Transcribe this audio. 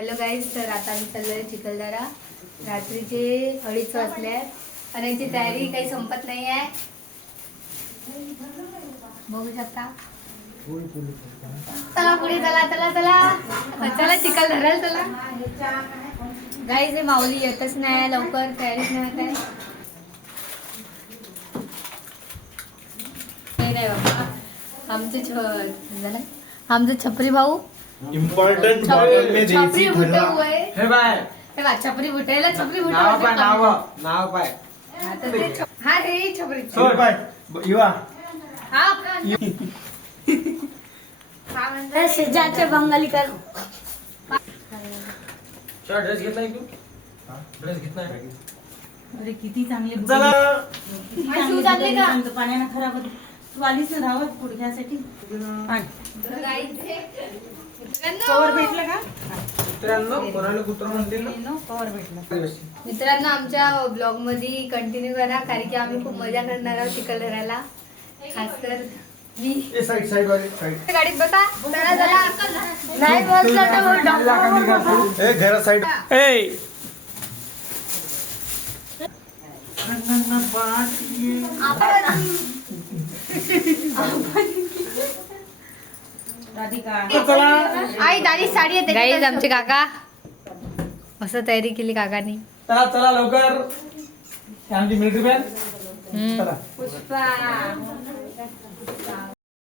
Hello guys, तर आता आम्ही चाललोय चिखलदरा. रात्रीचे 2:30 वाजले आणि यांची तयारी काही संपत नाही आहे. बघू शकता. चला पुढे, चला चला चला चला चिखलदराला चला. गाईज हे माऊली येतच नाही लवकर, तयारीच नाही होत आहे. नाही बाबा, आमचं छपरी भाऊ इम्पॉर्टंट छपरी बुटे हुए. हे बाय हे बघ, छपरी बुटेला छपरी बुटे नाव पाय नाव पाय हा रे छपरी सोड पाय युवा हा का शेजारचे बंगाली कर. ड्रेस घेतलाय तू ड्रेस घेतलाय अरे किती चांगले चला शूज आणले का? पाण्यानं खराब होते. तू आलीस ना धावत पुढच्यासाठी कवर भेटलं का? मित्रांनो कोणाला कुत्र म्हणतील ना कवर भेटलं. मित्रांनो, आमच्या ब्लॉग मध्ये कंटिन्यू करा, कारण की आम्ही खूप मजा करणार आहोत चिखलदऱ्याला. खास कर मी ए साइड वाली साइड गाडीत बसा. चला चला. नाही बसलं तर ए घरा साइड ए राधिका आई दाढी साडी येते. गाईज आमचे काका मस्त तयारी केली काकानी. चला चला लवकर आमची मिलिटरी बँड चला पुष्पा